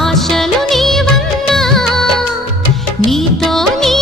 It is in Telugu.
ఆశలు నీతో నీ